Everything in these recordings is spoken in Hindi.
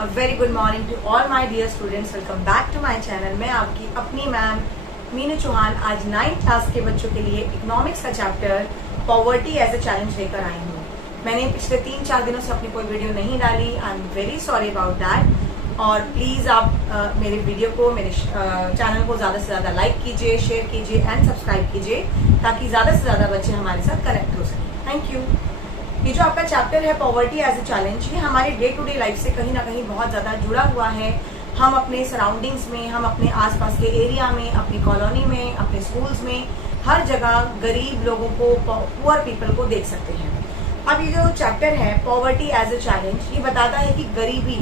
A very good morning to all my dear students. Welcome back to my channel. मैं आपकी अपनी मैम मीनू चौहान आज 9th क्लास के बच्चों के लिए इकोनॉमिक्स का chapter poverty as a challenge लेकर आई हूँ। मैंने पिछले 3-4 दिनों से अपनी कोई वीडियो नहीं डाली। I am very sorry about that. और प्लीज आप मेरे वीडियो को, मेरे चैनल को ज्यादा से ज्यादा लाइक कीजिए, शेयर कीजिए एंड सब्सक्राइब कीजिए ताकि ज्यादा से ज्यादा बच्चे हमारे साथ कनेक्ट हो सकें। Thank you. ये जो आपका चैप्टर है पॉवर्टी एज अ चैलेंज, ये हमारे डे टू डे लाइफ से कहीं ना कहीं बहुत ज्यादा जुड़ा हुआ है। हम अपने सराउंडिंग्स में, हम अपने आसपास के एरिया में, अपनी कॉलोनी में, अपने स्कूल्स में, हर जगह गरीब लोगों को, पुअर पीपल को देख सकते हैं। अब ये जो चैप्टर है पॉवर्टी एज अ चैलेंज, ये बताता है कि गरीबी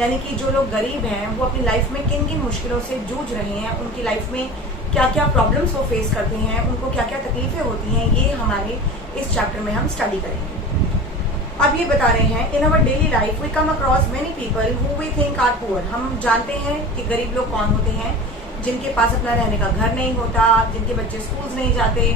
यानी कि जो लोग गरीब हैं वो अपनी लाइफ में किन किन मुश्किलों से जूझ रहे हैं, उनकी लाइफ में क्या क्या प्रॉब्लम्स वो फेस करते हैं, उनको क्या क्या तकलीफें होती हैं, ये हमारे इस चैप्टर में हम स्टडी करेंगे। अब ये बता रहे हैं, in our daily life we come across many people who we think are poor. हम जानते हैं कि गरीब लोग कौन होते हैं, जिनके पास अपना रहने का घर नहीं होता, जिनके बच्चे स्कूल्स नहीं जाते,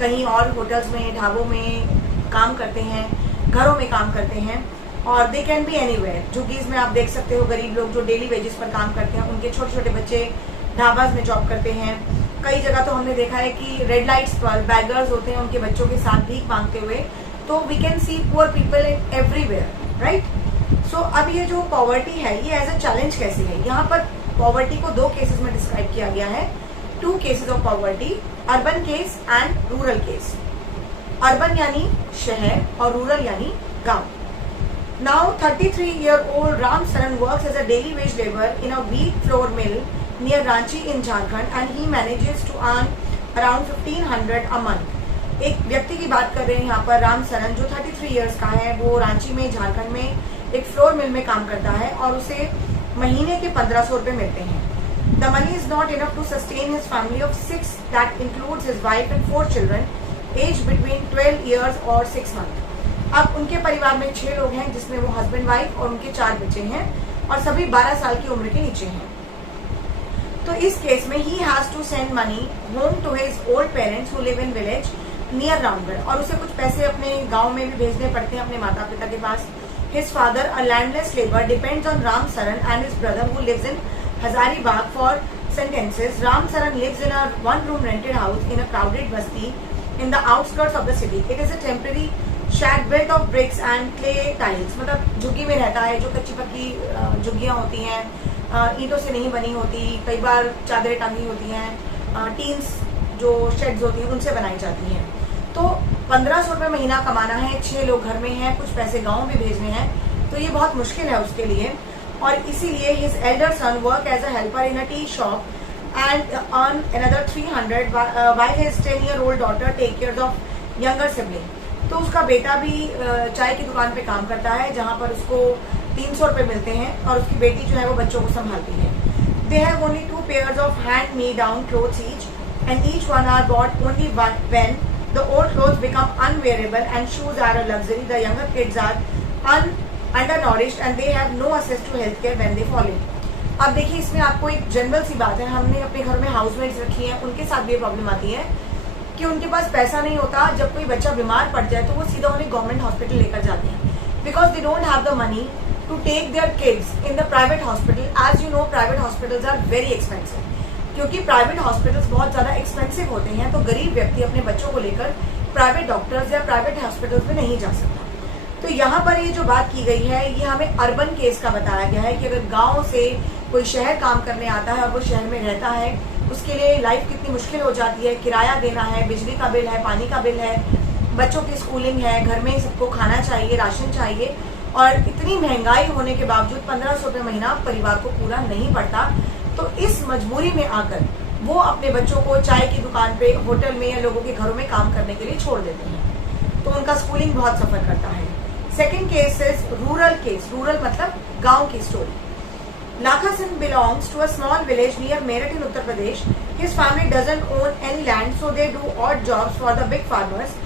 कहीं और होटल्स में, ढाबों में काम करते हैं, घरों में काम करते हैं, और दे कैन बी एनीवेयर। झुग्गीज में आप देख सकते हो गरीब लोग जो डेली वेजेस पर काम करते हैं, उनके छोटे छोटे बच्चे ढाबाज में जॉब करते हैं। कई जगह तो हमने देखा है कि रेड लाइट्स पर बैगर्स होते हैं उनके बच्चों के साथ भीख मांगते हुए। तो we can see poor people in everywhere, right. So अब ये जो पॉवर्टी है ये एज अ चैलेंज कैसी है, यहाँ पर पॉवर्टी को 2 केसेस में डिस्क्राइब किया गया है। 2 cases of poverty, urban case and rural case. Urban यानी शहर और रूरल यानी गांव। Now 33-year-old Ram Saran works as a daily wage laborer in a wheat flour mill near Ranchi in Jharkhand and he manages to earn around 1500 a month. एक व्यक्ति की बात कर रहे हैं यहाँ पर, राम सरन, जो 33 इयर्स का है। वो रांची में, झारखंड में एक फ्लोर मिल में काम करता है और उसे महीने के 1500 रुपए मिलते हैं। The money is not enough to sustain his family of 6 that includes his wife and 4 children aged between 12 years और 6 months. अब उनके परिवार में 6 लोग हैं जिसमें वो हस्बैंड वाइफ और उनके 4 बच्चे हैं और सभी 12 साल की उम्र के नीचे हैं। तो इस केस में he has to send money home to his old parents who live in village near Ramgarh, और उसे कुछ पैसे अपने गांव में भी भेजने पड़ते हैं अपने माता पिता के पास। His father, a landless labour, depends on Ram Saran and his brother who lives in Hazaribagh for sentences. Ram Saran lives in a 1-room rented house in a crowded basti in the outskirts of the city. It is a temporary shack built of bricks and clay tiles. मतलब झुग्गी में रहता है, जो कच्ची पक्की झुग्गियां होती हैं, ईंटों से नहीं बनी होती, कई बार चादरें टांगी होती हैं, टीन्स जो शेड्स होती हैं उनसे बनाई जाती हैं। तो 1500 रुपए महीना कमाना है, 6 लोग घर में हैं, कुछ पैसे गाँव भी भेजने हैं, तो ये बहुत मुश्किल है उसके लिए। और इसीलिए his elder son work as a helper in a tea shop and earn another 300 while his 10-year-old daughter take care of younger sibling. तो उसका बेटा भी चाय की दुकान पे काम करता है जहाँ पर उसको 300 रुपए मिलते हैं और उसकी बेटी जो है वो बच्चों को संभालती है। They have only 2 pairs of hand-me-down clothes each and each one are bought only when the old clothes become unwearable and shoes are a luxury. The younger kids are undernourished and they have no access to healthcare when they fall ill. अब देखिए इसमें आपको एक जनरल सी बात है, हमने अपने घर में हाउसमेट्स रखी हैं, उनके साथ भी ये प्रॉब्लम आती है कि उनके पास पैसा नहीं होता। जब कोई बच्चा बीमार पड़ जाए तो वो सीधा उन्हें गवर्नमेंट हॉस्पिटल लेकर जाते हैं, because they don't have the money to take their kids in the private hospital. As you know private hospitals are very expensive, क्योंकि प्राइवेट हॉस्पिटल्स बहुत ज्यादा एक्सपेंसिव होते हैं। तो गरीब व्यक्ति अपने बच्चों को लेकर प्राइवेट डॉक्टर्स या प्राइवेट हॉस्पिटल्स में नहीं जा सकता। तो यहाँ पर ये जो बात की गई है ये हमें अर्बन केस का बताया गया है कि अगर गाँव से कोई शहर काम करने आता है और वो शहर में रहता है, उसके लिए लाइफ कितनी मुश्किल हो जाती है। किराया देना है, बिजली का बिल है, पानी का बिल है, बच्चों की स्कूलिंग है, घर में सबको खाना चाहिए, राशन चाहिए, और इतनी महंगाई होने के बावजूद 1500 रुपए महीना परिवार को पूरा नहीं पड़ता। तो इस मजबूरी में आकर वो अपने बच्चों को चाय की दुकान पे, होटल में या लोगों के घरों में काम करने के लिए छोड़ देते हैं, तो उनका स्कूलिंग बहुत सफर करता है। Second case is rural case. Rural मतलब गाँव की story. Lakha Singh belongs to a small village near Meerut in Uttar Pradesh. His family doesn't own any land, so they do odd jobs for the big farmers.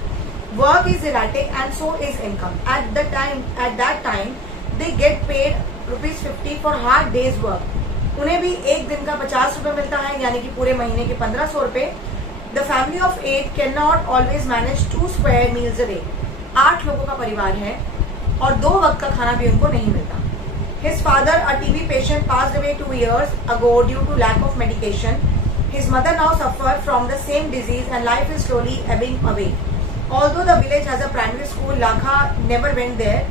Work is erratic and so is income. At that time, they get paid ₹50 for hard days work. उन्हें भी एक दिन का 50 रुपए मिलता है, यानी कि पूरे महीने के 1500 रुपए। The family of 8 cannot always manage 2 square meals a day. 8 लोगों का परिवार है और 2 वक्त का खाना भी उनको नहीं मिलता। His father, a TB patient, passed away 2 years ago due to lack of medication. His mother now suffers from the same disease and life is slowly ebbing away. Although the village has a primary school, Lakha never went there.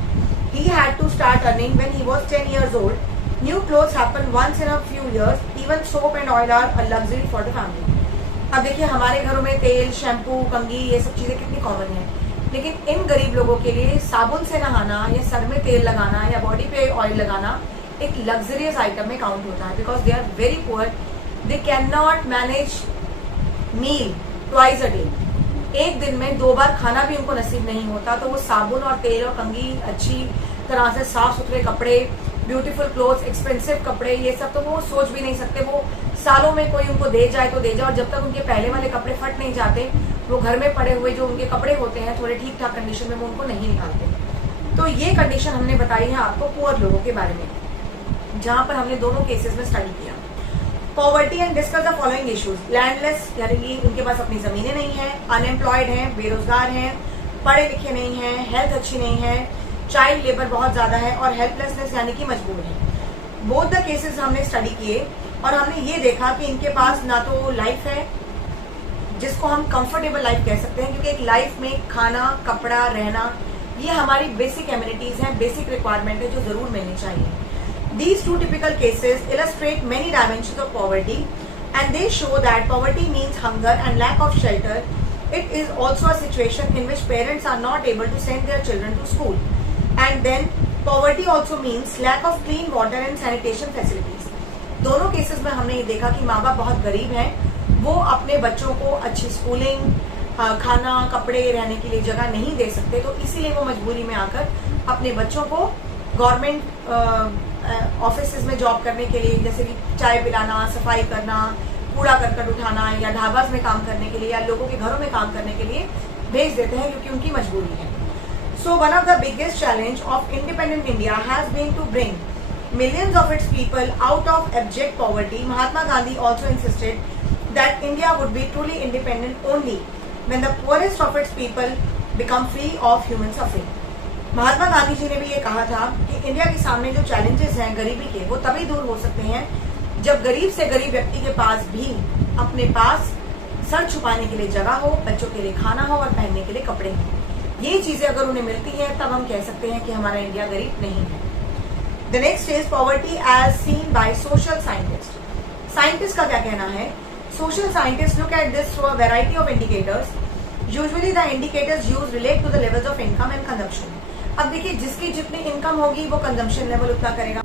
He had to start earning when he was 10 years old. New clothes happen once in a few years. Even soap and oil are a luxury for the family. अब देखिए हमारे घरों में तेल, शैम्पू, कंघी ये सब चीजें कितनी कॉमन है, लेकिन इन गरीब लोगों के लिए साबुन से नहाना या सर में तेल लगाना या बॉडी पे ऑयल लगाना एक लग्जरियस आइटम में काउंट होता है, because they are very poor. They can not manage meal twice a day. एक दिन में 2 बार खाना भी उनको नसीब नहीं होता, तो वो साबुन और तेल और कंघी, अच्छी तरह से साफ सुथरे कपड़े, ब्यूटीफुल क्लोथ्स, एक्सपेंसिव कपड़े, ये सब तो वो सोच भी नहीं सकते. वो सालों में कोई उनको दे जाए तो दे जाए, और जब तक उनके पहले वाले कपड़े फट नहीं जाते वो घर में पड़े हुए जो उनके कपड़े होते हैं थोड़े ठीक ठाक कंडीशन में वो उनको नहीं निकालते. तो ये कंडीशन हमने बताई है आपको पुअर लोगों के बारे में, जहां पर हमने दोनों केसेस में स्टडी किया. Poverty and discuss the following issues. Landless, यानी कि उनके पास अपनी जमीनें नहीं है, अनएम्प्लॉयड हैं, बेरोजगार हैं, पढ़े लिखे नहीं हैं, हेल्थ अच्छी नहीं है, चाइल्ड लेबर बहुत ज्यादा है, और हेल्पलेसनेस यानी कि मजबूर है. बोथ द केसेस हमने स्टडी किए और हमने ये देखा कि इनके पास ना तो लाइफ है जिसको हम कंफर्टेबल लाइफ कह सकते हैं, क्योंकि एक लाइफ में खाना, कपड़ा, रहना, ये हमारी बेसिक एमिनिटीज हैं, बेसिक रिक्वायरमेंट है जो जरूर मिलनी चाहिए. These two typical cases illustrate many dimensions of poverty, and they show that poverty means hunger and lack of shelter. It is also a situation in which parents are not able to send their children to school. And then poverty also means lack of clean water and sanitation facilities. दोनों केसेस में हमने ये देखा कि माँ बाप बहुत गरीब हैं, वो अपने बच्चों को अच्छी स्कूलिंग, खाना, कपड़े, रहने के लिए जगह नहीं दे सकते, तो इसीलिए वो मजबूरी में आकर अपने बच्चों को गवर्नमेंट ऑफिस में जॉब करने के लिए, जैसे कि चाय पिलाना, सफाई करना, कूड़ा करकट उठाना, या ढाबाज में काम करने के लिए, या लोगों के घरों में काम करने के लिए भेज देते हैं, क्योंकि उनकी मजबूरी है. So one of the biggest challenge of independent India has been to bring millions of its people out of abject poverty. Mahatma Gandhi also insisted that India would be truly independent only when the poorest of its people become free of human suffering. Mahatma Gandhi ji ने भी ये कहा था कि इंडिया के सामने जो चैलेंजेस हैं गरीबी के, वो तभी दूर हो सकते हैं जब गरीब से गरीब व्यक्ति के पास भी अपने पास सर छुपाने के लिए जगह हो, बच्चों के लिए खाना हो और पहनने के लिए कपड़े हो. ये चीजें अगर उन्हें मिलती हैं तब हम कह सकते हैं कि हमारा इंडिया गरीब नहीं है. The next is poverty as seen by social scientist. Scientist का क्या कहना है? Social scientist look at this through a variety of indicators. Usually the indicators use relate to the levels of income and consumption. अब देखिए, जिसकी जितनी इनकम होगी वो कंजम्पशन लेवल उतना करेगा.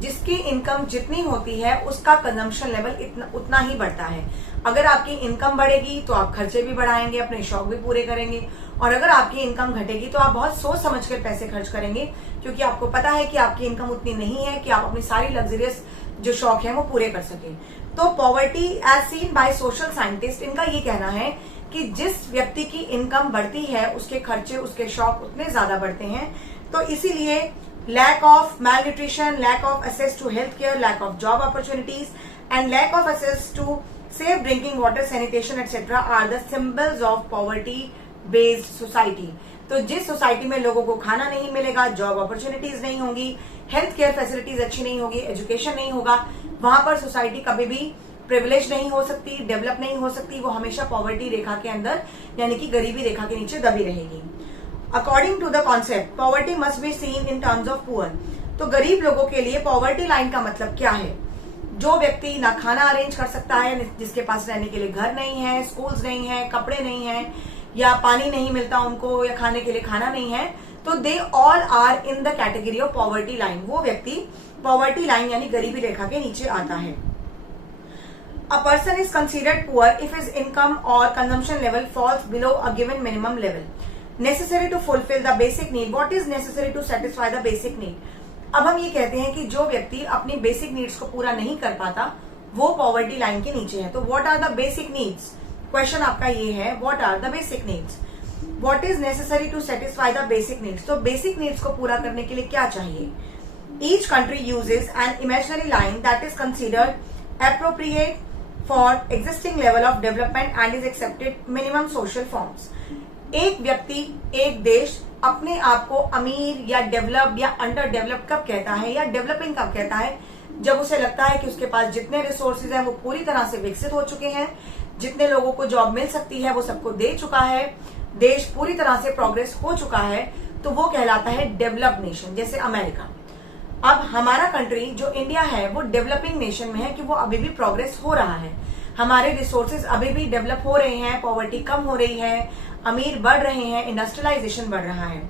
जिसकी इनकम जितनी होती है उसका कंजम्पशन लेवल उतना ही बढ़ता है. अगर आपकी इनकम बढ़ेगी तो आप खर्चे भी बढ़ाएंगे, अपने शौक भी पूरे करेंगे, और अगर आपकी इनकम घटेगी तो आप बहुत सोच समझ कर पैसे खर्च करेंगे, क्योंकि आपको पता है कि आपकी इनकम उतनी नहीं है कि आप अपनी सारी लग्जरियस जो शौक है वो पूरे कर सकें. तो poverty as seen by social scientist, इनका ये कहना है कि जिस व्यक्ति की इनकम बढ़ती है उसके खर्चे, उसके शौक उतने ज्यादा बढ़ते हैं. तो इसीलिए lack of malnutrition, lack of access to healthcare, lack of job opportunities, and lack of access to safe drinking water, sanitation, etc. are the symbols of poverty-based society. तो जिस सोसाइटी में लोगों को खाना नहीं मिलेगा, जॉब अपॉर्चुनिटीज नहीं होगी, हेल्थ केयर फैसिलिटीज अच्छी नहीं होगी, एजुकेशन नहीं होगा, वहां पर सोसाइटी कभी भी प्रिविलेज नहीं हो सकती, डेवलप नहीं हो सकती. वो हमेशा पॉवर्टी रेखा के अंदर, यानी कि गरीबी रेखा के नीचे दबी रहेगी. According to the concept, poverty must be seen in terms of poor. तो गरीब लोगों के लिए पॉवर्टी लाइन का मतलब क्या है? जो व्यक्ति ना खाना अरेंज कर सकता है, जिसके पास रहने के लिए घर नहीं है, स्कूल्स नहीं है, कपड़े नहीं है, या पानी नहीं मिलता उनको, या खाने के लिए खाना नहीं है, तो they all are in the category of poverty line. वो व्यक्ति पॉवर्टी लाइन यानी गरीबी रेखा के नीचे आता है. A person is considered poor if his income or consumption level falls below a given minimum level necessary to fulfill the basic need. What is necessary to satisfy the basic need? अब हम ये कहते हैं कि जो व्यक्ति अपनी बेसिक नीड्स को पूरा नहीं कर पाता वो पॉवर्टी लाइन के नीचे है. तो what are the basic needs? Question आपका ये है, what are the basic needs? What is necessary to satisfy the basic needs? तो बेसिक नीड्स को पूरा करने के लिए क्या चाहिए? Each country uses an imaginary line that is considered appropriate for existing level of development and is accepted minimum social forms. एक व्यक्ति, एक देश अपने आप को अमीर या डेवलप्ड या अंडर डेवलप्ड कब कहता है या डेवलपिंग कब कहता है? जब उसे लगता है कि उसके पास जितने रिसोर्सेज हैं वो पूरी तरह से विकसित हो चुके हैं, जितने लोगों को जॉब मिल सकती है वो सबको दे चुका है, देश पूरी तरह से प्रोग्रेस हो चुका है, तो वो कहलाता है डेवलप्ड नेशन। जैसे अमेरिका। अब हमारा कंट्री जो इंडिया है वो डेवलपिंग नेशन में है कि वो अभी भी प्रोग्रेस हो रहा है, हमारे रिसोर्सेज अभी भी डेवलप हो रहे हैं, पॉवर्टी कम हो रही है, अमीर बढ़ रहे हैं, इंडस्ट्रियलाइजेशन बढ़ रहा है।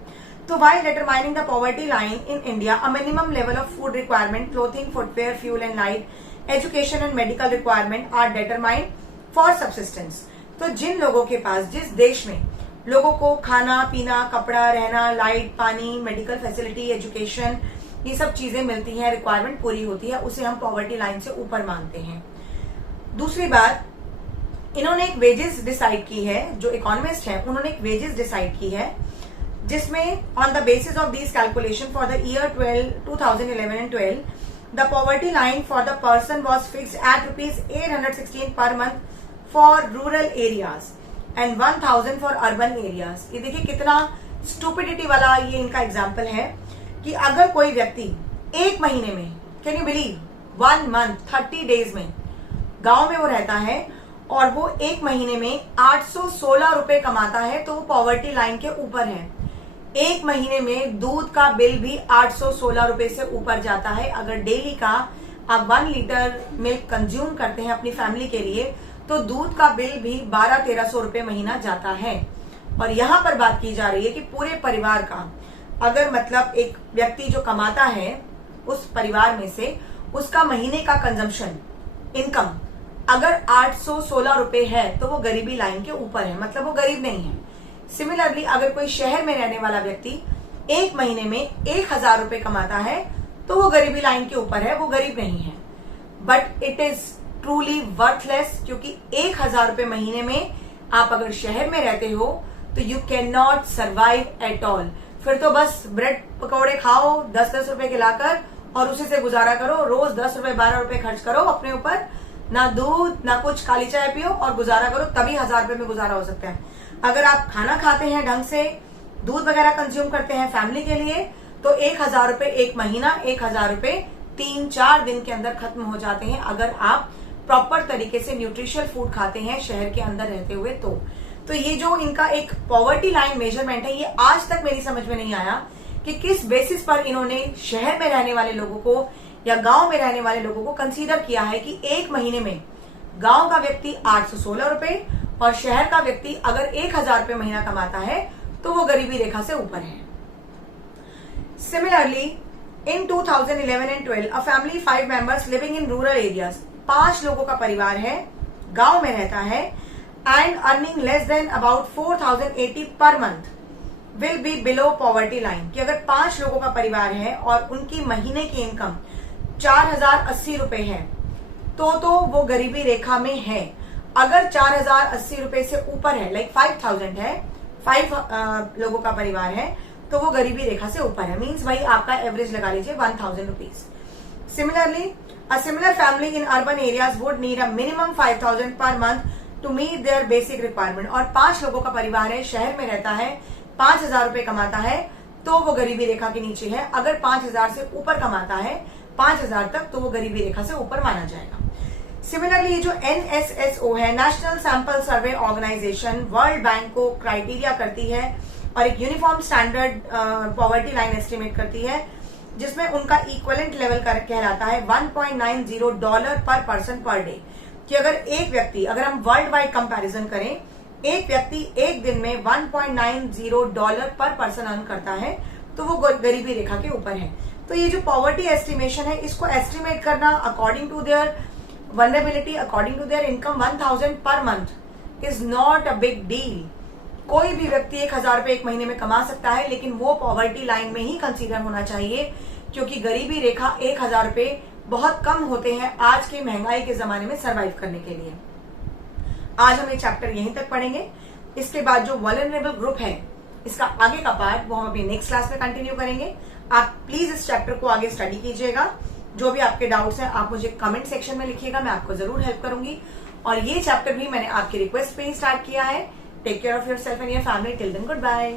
तो while determining the poverty line in India, a minimum level of food requirement, clothing, footwear, fuel and light, education and medical requirement are determined for subsistence. तो जिन लोगों के पास, जिस देश में लोगों को खाना पीना, कपड़ा, रहना, लाइट, पानी, मेडिकल फैसिलिटी, एजुकेशन, ये सब चीजें मिलती हैं, रिक्वायरमेंट पूरी होती है, उसे हम पॉवर्टी लाइन से ऊपर मानते हैं। दूसरी बात, इन्होंने एक वेजेस डिसाइड की है, जो इकोनॉमिस्ट है उन्होंने एक वेजेस डिसाइड की है, जिसमें on the basis of these calculation for the year 2011 and 12 the poverty line for the person was fixed at ₹816 per month for rural areas and 1000 for urban areas. ये देखिए कितना स्टूपिडिटी वाला ये इनका एग्जाम्पल है कि अगर कोई व्यक्ति एक महीने में, can you believe, 1 month 30 days में गांव में वो रहता है और वो एक महीने में 816 रुपए कमाता है, तो वो पॉवर्टी लाइन के ऊपर है। एक महीने में दूध का बिल भी 816 रुपए से ऊपर जाता है। अगर डेली का आप 1 लीटर मिल्क कंज्यूम करते हैं अपनी फैमिली के लिए, तो दूध का बिल भी 1200-1300 रुपए महीना जाता है। और यहाँ पर बात की जा रही है कि पूरे परिवार का, अगर मतलब एक व्यक्ति जो कमाता है उस परिवार में से उसका महीने का कंजम्पशन इनकम अगर 816 रुपए है तो वो गरीबी लाइन के ऊपर है, मतलब वो गरीब नहीं है। सिमिलरली अगर कोई शहर में रहने वाला व्यक्ति एक महीने में 1000 रुपए कमाता है तो वो गरीबी लाइन के ऊपर है, वो गरीब नहीं है। But it is truly worthless, क्योंकि 1000 रुपए महीने में आप अगर शहर में रहते हो तो you can not survive at all. फिर तो बस ब्रेड पकौड़े खाओ 10-10 रुपए के लाकर और उसी से गुजारा करो, रोज 10 रुपए 12 रुपए खर्च करो अपने ऊपर, ना दूध ना कुछ, काली चाय पियो और गुजारा करो, तभी 1000 रुपए में गुजारा हो सकता है। अगर आप खाना खाते हैं ढंग से, दूध वगैरह कंज्यूम करते हैं फैमिली के लिए, तो 1000 रुपए एक महीना, 1000 रुपए 3-4 दिन के अंदर खत्म हो जाते हैं अगर आप प्रॉपर तरीके से न्यूट्रिशियल फूड खाते हैं शहर के अंदर रहते हुए। तो ये जो इनका एक पॉवर्टी लाइन मेजरमेंट है, ये आज तक मेरी समझ में नहीं आया कि किस बेसिस पर इन्होंने शहर में रहने वाले लोगों को या गांव में रहने वाले लोगों को कंसीडर किया है कि एक महीने में गांव का व्यक्ति 816 रुपए और शहर का व्यक्ति अगर 1000 रुपए महीना कमाता है तो वो गरीबी रेखा से ऊपर है। Similarly in 2011 and 12 a family 5 members living in rural areas, 5 लोगों का परिवार है, गांव में रहता है, and earning less than about 4080 per month will be below poverty line. कि अगर 5 लोगों का परिवार है और उनकी महीने की इनकम 4080 रुपए है तो वो गरीबी रेखा में है। अगर 4080 रुपए से ऊपर है, लाइक 5000 है, 5 लोगों का परिवार है, तो वो गरीबी रेखा से ऊपर है। मीन्स भाई आपका एवरेज लगा लीजिए 1000 rupees. Similarly a similar family in urban areas would need a minimum 5000 पर month to meet their basic requirement. और 5 लोगों का परिवार है, शहर में रहता है, 5000 रुपए कमाता है, तो वो गरीबी रेखा के नीचे है। अगर 5000 से ऊपर कमाता है, 5000 तक, तो वो गरीबी रेखा से ऊपर माना जाएगा। सिमिलरली जो NSSO है, national sample survey organization, world bank को क्राइटेरिया करती है और एक uniform standard poverty line estimate करती है, जिसमें उनका इक्विवेलेंट लेवल कहलाता है $1.90 पर पर्सन पर डे। कि अगर एक व्यक्ति, अगर हम वर्ल्ड वाइड कंपैरिजन करें, एक व्यक्ति एक दिन में $1.90 पर पर्सन अर्न करता है तो वो गरीबी रेखा के ऊपर है। तो ये जो पॉवर्टी एस्टिमेशन है, इसको एस्टिमेट करना according to their vulnerability, according to their income 1000 पर month is not a big deal. कोई भी व्यक्ति 1000 रुपए एक महीने में कमा सकता है, लेकिन वो पॉवर्टी लाइन में ही कंसीडर होना चाहिए, क्योंकि गरीबी रेखा 1000 रुपए बहुत कम होते हैं आज के महंगाई के जमाने में सर्वाइव करने के लिए। आज हम ये चैप्टर यहीं तक पढ़ेंगे। इसके बाद जो वल्नरेबल ग्रुप है, इसका आगे का पार्ट वो हम अपनी नेक्स्ट क्लास में कंटिन्यू करेंगे। आप प्लीज इस चैप्टर को आगे स्टडी कीजिएगा। जो भी आपके डाउट्स हैं आप मुझे कमेंट सेक्शन में लिखिएगा, मैं आपको जरूर हेल्प करूंगी। और ये चैप्टर भी मैंने आपकी रिक्वेस्ट पे ही स्टार्ट किया है। Take care of yourself and your family. Till then good bye.